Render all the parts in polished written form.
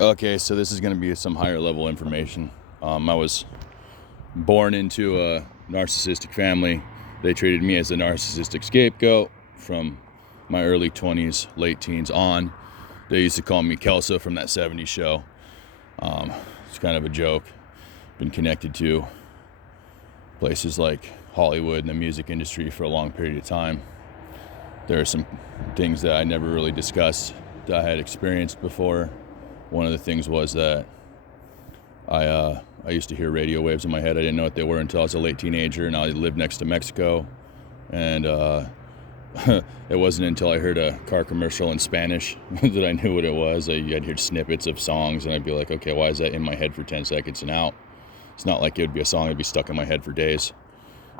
Okay, so this is going to be some higher level information. I was born into a narcissistic family. They treated me as a narcissistic scapegoat from my early 20s, late teens on. They used to call me Kelso from that 70s show. It's kind of a joke. Been connected to places like Hollywood and the music industry for a long period of time. There are some things that I never really discussed that I had experienced before. One of the things was that I used to hear radio waves in my head. I didn't know what they were until I was a late teenager, and I lived next to Mexico. And it wasn't until I heard a car commercial in Spanish that I knew what it was. I'd hear snippets of songs, and I'd be like, okay, why is that in my head for 10 seconds and out? It's not like it would be a song that'd be stuck in my head for days.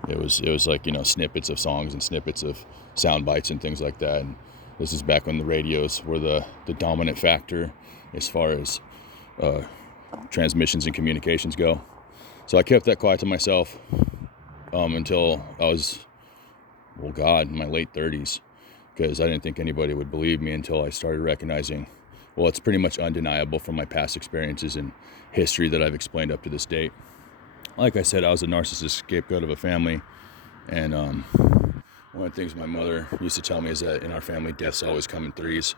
It was like, snippets of songs and snippets of sound bites and things like that. And this is back when the radios were the dominant factor as far as transmissions and communications go. So I kept that quiet to myself until I was, in my late 30s, because I didn't think anybody would believe me until I started recognizing, well, it's pretty much undeniable from my past experiences and history that I've explained up to this date. Like I said, I was a narcissistic scapegoat of a family, and one of the things my mother used to tell me is that in our family, deaths always come in threes.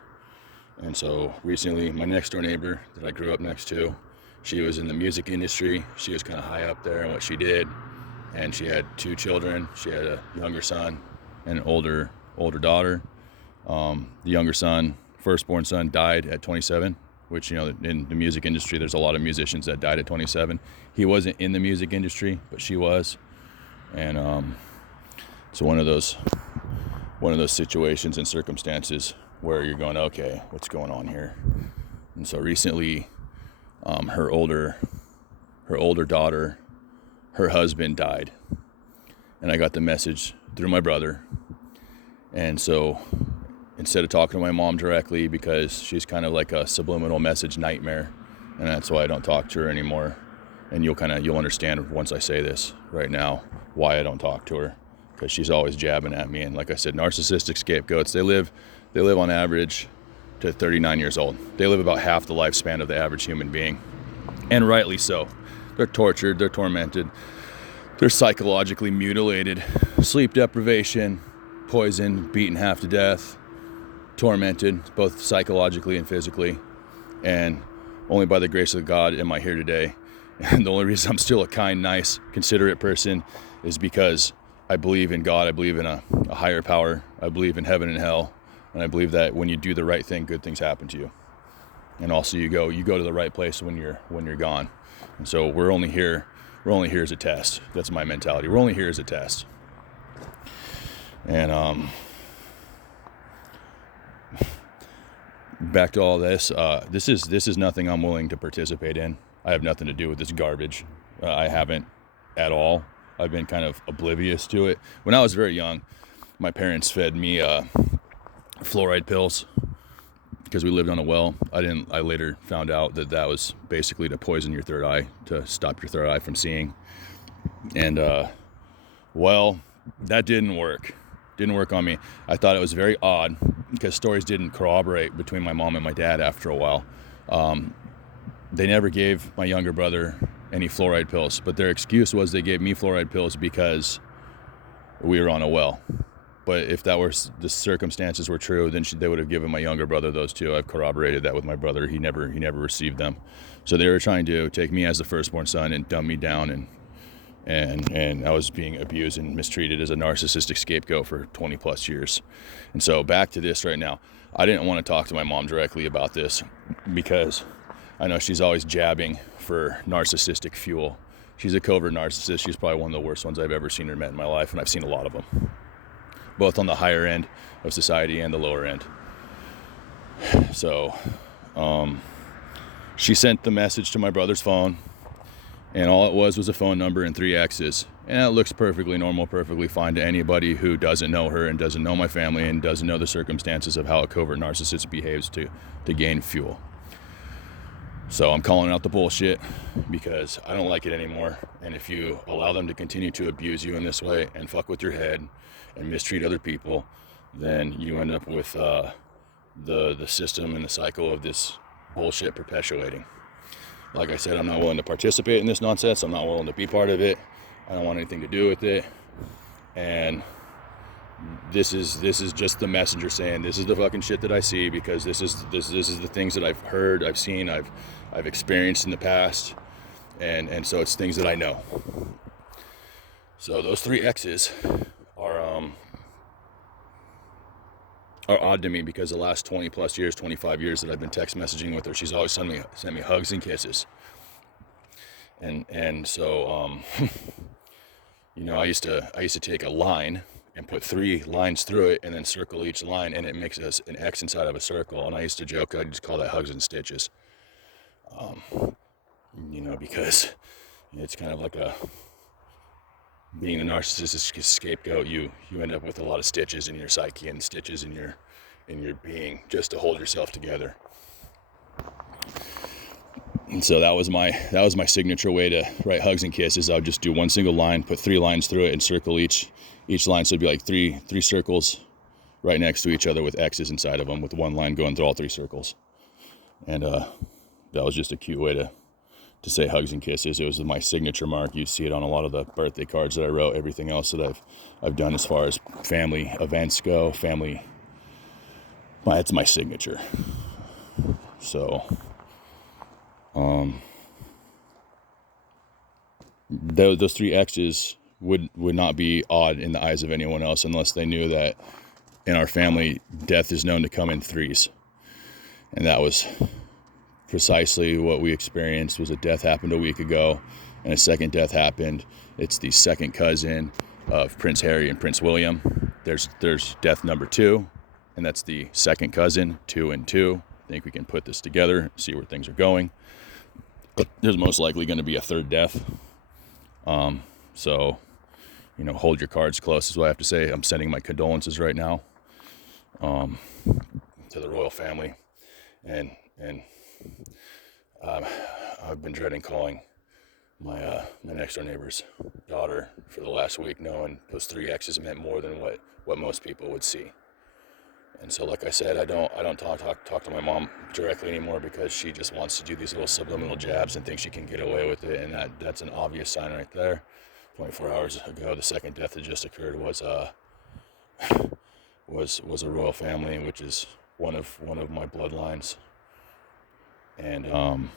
And so recently, my next door neighbor that I grew up next to, she was in the music industry. She was kind of high up there in what she did, and she had 2 children. She had a younger son and an older daughter. The younger son, firstborn son, died at 27, which, in the music industry, there's a lot of musicians that died at 27. He wasn't in the music industry, but she was. And so one of those situations and circumstances where you're going, okay, what's going on here? And so recently, her older daughter, her husband died, and I got the message through my brother. And so instead of talking to my mom directly, because she's kind of like a subliminal message nightmare, and that's why I don't talk to her anymore. And you'll understand once I say this right now why I don't talk to her, because she's always jabbing at me. And like I said, narcissistic scapegoats, they live on average to 39 years old. They live about half the lifespan of the average human being, and rightly so. They're tortured, they're tormented, they're psychologically mutilated, sleep deprivation, poisoned, beaten half to death, tormented, both psychologically and physically. And only by the grace of God am I here today. And the only reason I'm still a kind, nice, considerate person is because I believe in God. I believe in a higher power. I believe in heaven and hell. And I believe that when you do the right thing, good things happen to you. And also you go to the right place when you're gone. And so we're only here as a test. That's my mentality. We're only here as a test. And back to all this. This is nothing I'm willing to participate in. I have nothing to do with this garbage. I haven't at all. I've been kind of oblivious to it. When I was very young, my parents fed me fluoride pills because we lived on a well. I later found out that was basically to poison your third eye, to stop your third eye from seeing. And that didn't work. Didn't work on me. I thought it was very odd because stories didn't corroborate between my mom and my dad after a while. They never gave my younger brother any fluoride pills, but their excuse was they gave me fluoride pills because we were on a well. But if that were the circumstances were true, then they would have given my younger brother those too. I've corroborated that with my brother. He never received them. So they were trying to take me as the firstborn son and dumb me down, and I was being abused and mistreated as a narcissistic scapegoat for 20 plus years. And so back to this right now. I didn't want to talk to my mom directly about this because I know she's always jabbing for narcissistic fuel. She's a covert narcissist. She's probably one of the worst ones I've ever seen or met in my life, and I've seen a lot of them, both on the higher end of society and the lower end. So she sent the message to my brother's phone, and all it was a phone number and 3 X's. And it looks perfectly normal, perfectly fine to anybody who doesn't know her and doesn't know my family and doesn't know the circumstances of how a covert narcissist behaves to gain fuel. So I'm calling out the bullshit because I don't like it anymore. And if you allow them to continue to abuse you in this way and fuck with your head and mistreat other people, then you end up with the system and the cycle of this bullshit perpetuating. Like I said, I'm not willing to participate in this nonsense. I'm not willing to be part of it. I don't want anything to do with it. And this is just the messenger saying, this is the fucking shit that I see, because this is the things that I've heard, I've seen, I've experienced in the past, and so it's things that I know. So those 3 exes are odd to me, because the last 20 plus years, 25 years that I've been text messaging with her, she's always sent me hugs and kisses. And so I used to take a line and put 3 lines through it and then circle each line, and it makes us an X inside of a circle. And I used to joke, I'd just call that hugs and stitches. Because it's kind of like being a narcissistic scapegoat, you end up with a lot of stitches in your psyche and stitches in your being, just to hold yourself together. And so that was my signature way to write hugs and kisses. I would just do one single line, put 3 lines through it, and circle each line. So it'd be like three circles right next to each other with X's inside of them, with one line going through all 3 circles. And that was just a cute way to say hugs and kisses. It was my signature mark. You see it on a lot of the birthday cards that I wrote, everything else that I've done as far as family events go. It's my signature. So those 3 X's would not be odd in the eyes of anyone else, unless they knew that in our family, death is known to come in 3s. And that was precisely what we experienced. Was a death happened a week ago, and a second death happened. It's the second cousin of Prince Harry and Prince William. There's death number 2, and that's the second cousin, 2 and 2. I think we can put this together, see where things are going. There's most likely going to be a 3rd death. So, hold your cards close is what I have to say. I'm sending my condolences right now to the royal family, and I've been dreading calling my next door neighbor's daughter for the last week, knowing those 3 X's meant more than what most people would see. And so, like I said, I don't talk to my mom directly anymore, because she just wants to do these little subliminal jabs and thinks she can get away with it, and that's an obvious sign right there. 24 hours ago, the second death that just occurred was a royal family, which is one of my bloodlines. And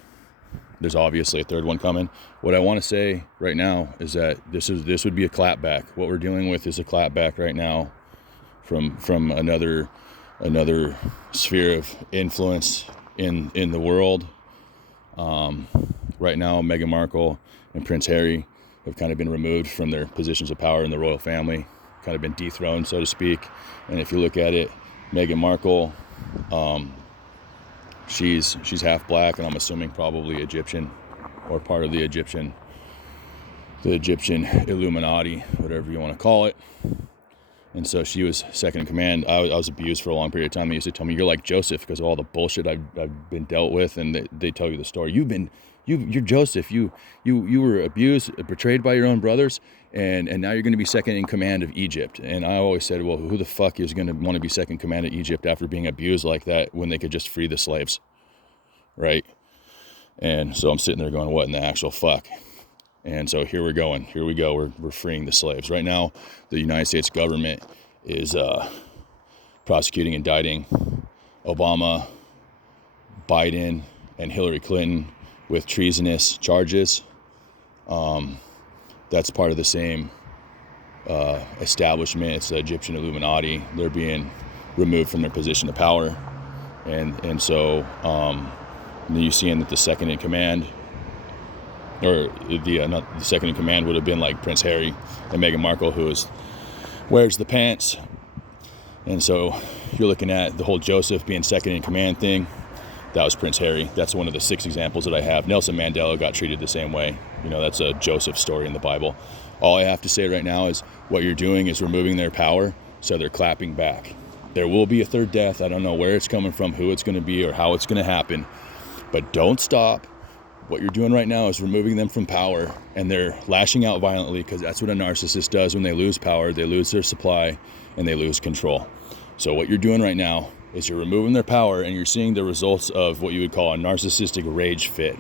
there's obviously a 3rd one coming. What I want to say right now is that this would be a clapback. What we're dealing with is a clapback right now from another sphere of influence in the world. Right now, Meghan Markle and Prince Harry have kind of been removed from their positions of power in the royal family, kind of been dethroned, so to speak. And if you look at it, Meghan Markle, she's half black, and I'm assuming probably Egyptian, or part of the Egyptian Illuminati, whatever you want to call it. And so she was second in command. I was abused for a long period of time. They used to tell me, you're like Joseph, because of all the bullshit I've been dealt with. And they tell you the story. You're Joseph. You were abused, betrayed by your own brothers, and now you're going to be second in command of Egypt. And I always said, well, who the fuck is going to want to be second in command of Egypt after being abused like that, when they could just free the slaves, right? And so I'm sitting there going, what in the actual fuck? And so here we go. We're freeing the slaves. Right now, the United States government is prosecuting, indicting Obama, Biden, and Hillary Clinton with treasonous charges. That's part of the same establishment. It's the Egyptian Illuminati. They're being removed from their position of power. And so you're seeing that the second in command, or not the second in command, would have been like Prince Harry and Meghan Markle, who wears the pants. And so you're looking at the whole Joseph being second in command thing. That was Prince Harry. That's one of the 6 examples that I have. Nelson Mandela got treated the same way. That's a Joseph story in the Bible. All I have to say right now is what you're doing is removing their power, so they're clapping back. There will be a 3rd death. I don't know where it's coming from, who it's going to be, or how it's going to happen. But don't stop. What you're doing right now is removing them from power, and they're lashing out violently, because that's what a narcissist does. When they lose power, they lose their supply, and they lose control. So what you're doing right now is you're removing their power and you're seeing the results of what you would call a narcissistic rage fit.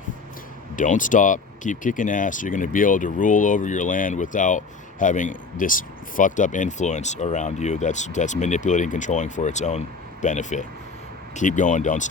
Don't stop. Keep kicking ass. You're going to be able to rule over your land without having this fucked up influence around you that's manipulating, controlling for its own benefit. Keep going. Don't stop.